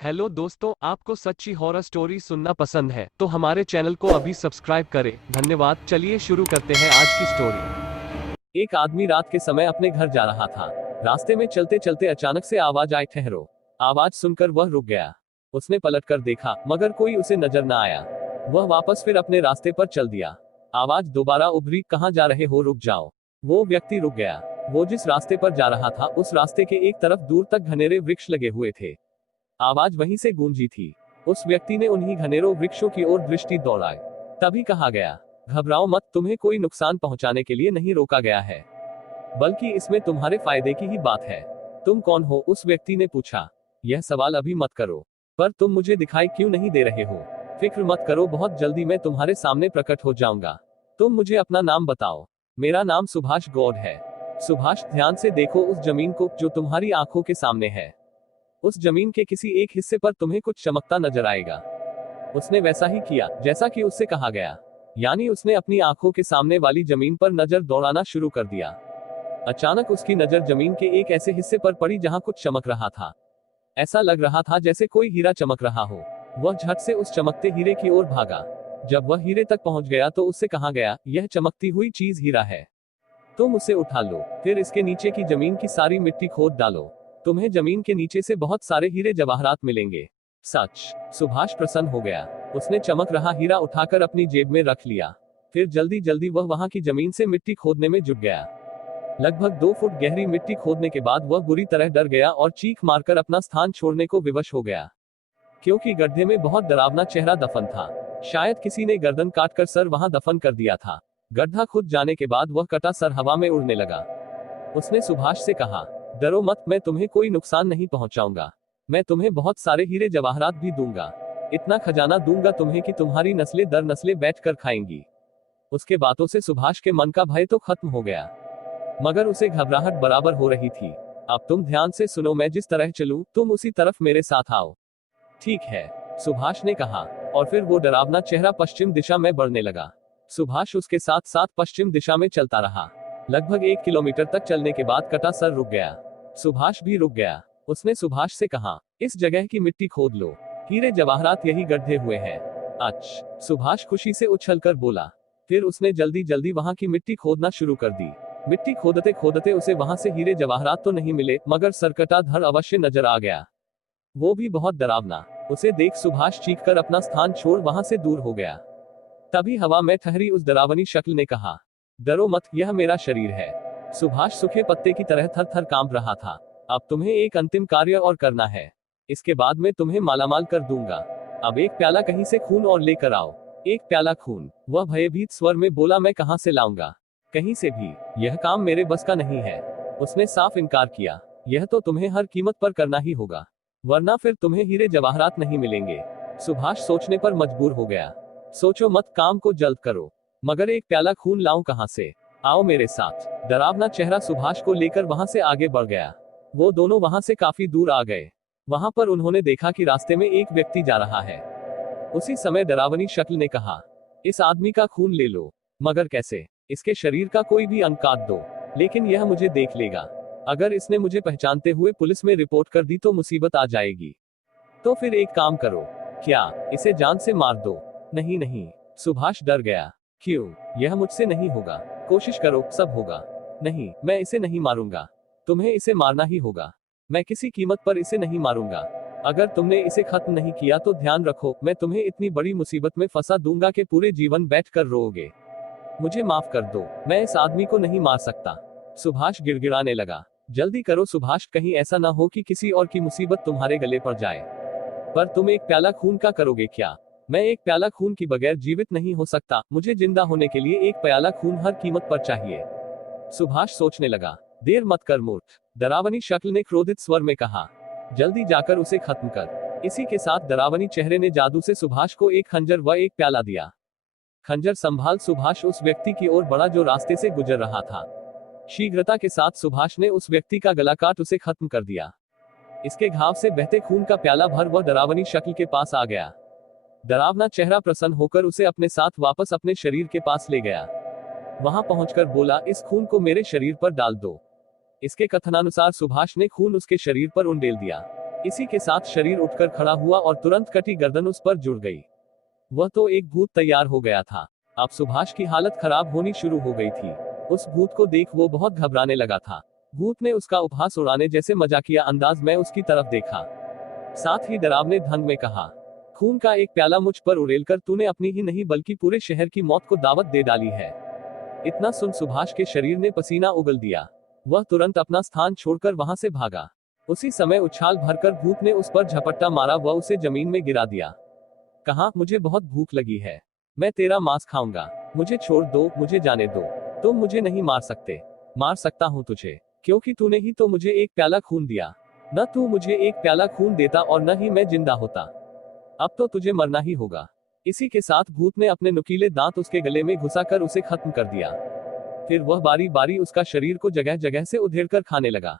Hello दोस्तों, आपको सच्ची हॉरर स्टोरी सुनना पसंद है तो हमारे चैनल को अभी सब्सक्राइब करें। धन्यवाद। चलिए शुरू करते हैं आज की स्टोरी। एक आदमी रात के समय अपने घर जा रहा था। रास्ते में चलते चलते अचानक से आवाज आई, ठहरो। आवाज सुनकर वह रुक गया। उसने पलटकर देखा मगर कोई उसे नजर न आया। वह वापस फिर अपने रास्ते पर चल दिया। आवाज दोबारा उभरी, कहाँ जा रहे हो, रुक जाओ। वो व्यक्ति रुक गया। वो जिस रास्ते पर जा रहा था उस रास्ते के एक तरफ दूर तक घनेरे वृक्ष लगे हुए थे। आवाज वहीं से गूंजी थी। उस व्यक्ति ने उन्हीं घनेरों वृक्षों की ओर दृष्टि दौड़ाई। तभी कहा गया, घबराओ मत, तुम्हें कोई नुकसान पहुंचाने के लिए नहीं रोका गया है, बल्कि इसमें तुम्हारे फायदे की ही बात है। तुम कौन हो, उस व्यक्ति ने पूछा। यह सवाल अभी मत करो, पर तुम मुझे दिखाई क्यों नहीं दे रहे हो? फिक्र मत करो, बहुत जल्दी मैं तुम्हारे सामने प्रकट हो जाऊंगा। तुम मुझे अपना नाम बताओ। मेरा नाम सुभाष गौड़ है। सुभाष, ध्यान से देखो उस जमीन को जो तुम्हारी आंखों के सामने है। उस जमीन के किसी एक हिस्से पर तुम्हें कुछ चमकता नजर आएगा। उसने वैसा ही किया जैसा कि उससे कहा गया, यानी उसने अपनी आंखों के सामने वाली जमीन पर नजर दौड़ाना शुरू कर दिया। अचानक उसकी नजर जमीन के एक ऐसे हिस्से पर पड़ी जहां कुछ चमक रहा था। ऐसा लग रहा था जैसे कोई हीरा चमक रहा हो। वह झट से उस चमकते हीरे की ओर भागा। जब वह हीरे तक पहुंच गया तो उससे कहा गया, यह चमकती हुई चीज हीरा है, तुम उसे उठा लो, फिर इसके नीचे की जमीन की सारी मिट्टी खोद डालो। तुम्हें जमीन के नीचे से बहुत सारे हीरे जवाहरात मिलेंगे। सच। सुभाष प्रसन्न हो गया। उसने चमक रहा हीरा उठाकर अपनी जेब में रख लिया। फिर जल्दी जल्दी वह वहां की जमीन से मिट्टी खोदने में जुट गया। लगभग 2 फुट गहरी मिट्टी खोदने के बाद वह बुरी तरह डर गया और चीख मारकर अपना स्थान छोड़ने को विवश हो गया, क्योंकि गड्ढे में बहुत डरावना चेहरा दफन था। शायद किसी ने गर्दन काटकर सर वहां दफन कर दिया था। गड्ढा खुद जाने के बाद वह कटा सर हवा में उड़ने लगा। उसने सुभाष से कहा, डरो मत, मैं तुम्हें कोई नुकसान नहीं पहुंचाऊंगा। मैं तुम्हें बहुत सारे हीरे जवाहरात भी दूंगा। इतना खजाना दूंगा तुम्हें कि तुम्हारी नस्लें दर नस्लें बैठकर खाएंगी। उसके बातों से सुभाष के मन का भय तो खत्म हो गया, मगर उसे घबराहट बराबर हो रही थी। अब तुम ध्यान से सुनो, मैं जिस तरह चलूं तुम उसी तरफ मेरे साथ आओ। ठीक है, सुभाष ने कहा, और फिर वो डरावना चेहरा पश्चिम दिशा में बढ़ने लगा। सुभाष उसके साथ साथ पश्चिम दिशा में चलता रहा। लगभग 1 किलोमीटर तक चलने के बाद कटा सर रुक गया। सुभाष भी रुक गया। उसने सुभाष से कहा, इस जगह की मिट्टी खोद लो, हीरे जवाहरात यही गड्ढे हुए हैं। अच्छा, सुभाष खुशी से उछलकर बोला। फिर उसने जल्दी जल्दी वहां की मिट्टी खोदना शुरू कर दी। मिट्टी खोदते खोदते उसे वहां से हीरे जवाहरात तो नहीं मिले, मगर सरकटा धड़ अवश्य नजर आ गया, वो भी बहुत डरावना। उसे देख सुभाष चीखकर अपना स्थान छोड़ वहां से दूर हो गया। तभी हवा में ठहरी उस डरावनी शक्ल ने कहा, डरो मत, यह मेरा शरीर है। सुभाष सूखे पत्ते की तरह थर थर कांप रहा था। अब तुम्हें एक अंतिम कार्य और करना है, इसके बाद मैं तुम्हें मालामाल कर दूंगा। अब एक प्याला कहीं से खून और लेकर आओ। 1 प्याला खून, वह भयभीत स्वर में बोला। मैं कहां से लाऊंगा? कहीं से भी, यह काम मेरे बस का नहीं है। उसने साफ इनकार किया। यह तो तुम्हें हर कीमत पर करना ही होगा, वरना फिर तुम्हें हीरे जवाहरात नहीं मिलेंगे। सुभाष सोचने पर मजबूर हो गया। सोचो मत, काम को जल्द करो। मगर 1 प्याला खून लाऊं कहां से? आओ मेरे साथ। डरावना चेहरा सुभाष को लेकर वहां से आगे बढ़ गया। वो दोनों वहां से काफी दूर आ गए। वहां पर उन्होंने देखा कि रास्ते में एक व्यक्ति जा रहा है। उसी समय डरावनी शक्ल ने कहा, इस आदमी का खून ले लो। मगर कैसे? इसके शरीर का कोई भी अंग काट दो, लेकिन यह मुझे देख लेगा। अगर इसने मुझे पहचानते हुए पुलिस में रिपोर्ट कर दी तो मुसीबत आ जाएगी। तो फिर एक काम करो, क्या इसे जान से मार दो? नहीं नहीं, सुभाष डर गया। क्यों? यह मुझसे नहीं होगा। कोशिश करो, सब होगा। नहीं, मैं इसे नहीं मारूंगा। तुम्हें इसे मारना ही होगा। मैं किसी कीमत पर इसे नहीं मारूंगा। अगर तुमने इसे खत्म नहीं किया तो ध्यान रखो, मैं तुम्हें इतनी बड़ी मुसीबत में फंसा दूंगा कि पूरे जीवन बैठकर रोओगे। मुझे माफ कर दो, मैं इस आदमी को नहीं मार सकता। सुभाष गिड़गिड़ाने लगा। जल्दी करो सुभाष, कहीं ऐसा ना हो कि किसी और की मुसीबत तुम्हारे गले पड़ जाए। पर तुम 1 प्याला खून का करोगे क्या? मैं 1 प्याला खून की बगैर जीवित नहीं हो सकता। मुझे जिंदा होने के लिए 1 प्याला खून हर कीमत पर चाहिए। सुभाष सोचने लगा। देर मत कर मूर्ख, डरावनी शक्ल ने क्रोधित स्वर में कहा। जल्दी जाकर उसे खत्म कर। इसी के साथ डरावनी चेहरे ने जादू से सुभाष को 1 खंजर व 1 प्याला दिया। खंजर संभाल सुभाष उस व्यक्ति की ओर बढ़ा जो रास्ते से गुजर रहा था। शीघ्रता के साथ सुभाष ने उस व्यक्ति का गला काट उसे खत्म कर दिया। इसके घाव से बहते खून का प्याला भर वह डरावनी शक्ल के पास आ गया। डरावना चेहरा प्रसन्न होकर उसे अपने साथ वापस अपने शरीर के पास ले गया। वहां पहुंचकर बोला, इस खून को मेरे शरीर पर डाल दो। इसके कथनानुसार सुभाष ने खून उसके शरीर पर उंडेल दिया। इसी के साथ शरीर उठकर खड़ा हुआ और तुरंत कटी गर्दन उस पर जुड़ गई। वह तो एक भूत तैयार हो गया था। अब सुभाष की हालत खराब होनी शुरू हो गई थी। उस भूत को देख वो बहुत घबराने लगा था। भूत ने उसका उपहास उड़ाने जैसे मजाकिया अंदाज में उसकी तरफ देखा। साथ ही डरावने ढंग में कहा, खून का एक प्याला मुझ पर उड़ेलकर तूने अपनी ही नहीं बल्कि पूरे शहर की मौत को दावत दे डाली है। इतना सुन सुभाष के शरीर ने पसीना उगल दिया। वह तुरंत अपना स्थान छोड़कर वहां से भागा। उसी समय उछाल भरकर भूत ने उस पर झपट्टा मारा व उसे जमीन में गिरा दिया। कहा, मुझे बहुत भूख लगी है, मैं तेरा मांस खाऊंगा, मुझे छोड़ दो, मुझे जाने दो। तुम मुझे नहीं मार सकते। मार सकता हूं तुझे, क्योंकि तूने ही तो मुझे एक प्याला खून दिया। न तू मुझे एक प्याला खून देता और न ही मैं जिंदा होता। अब तो तुझे मरना ही होगा। इसी के साथ भूत ने अपने नुकीले दांत उसके गले में घुसाकर उसे खत्म कर दिया। फिर वह बारी बारी उसका शरीर को जगह जगह से उधेड़कर खाने लगा।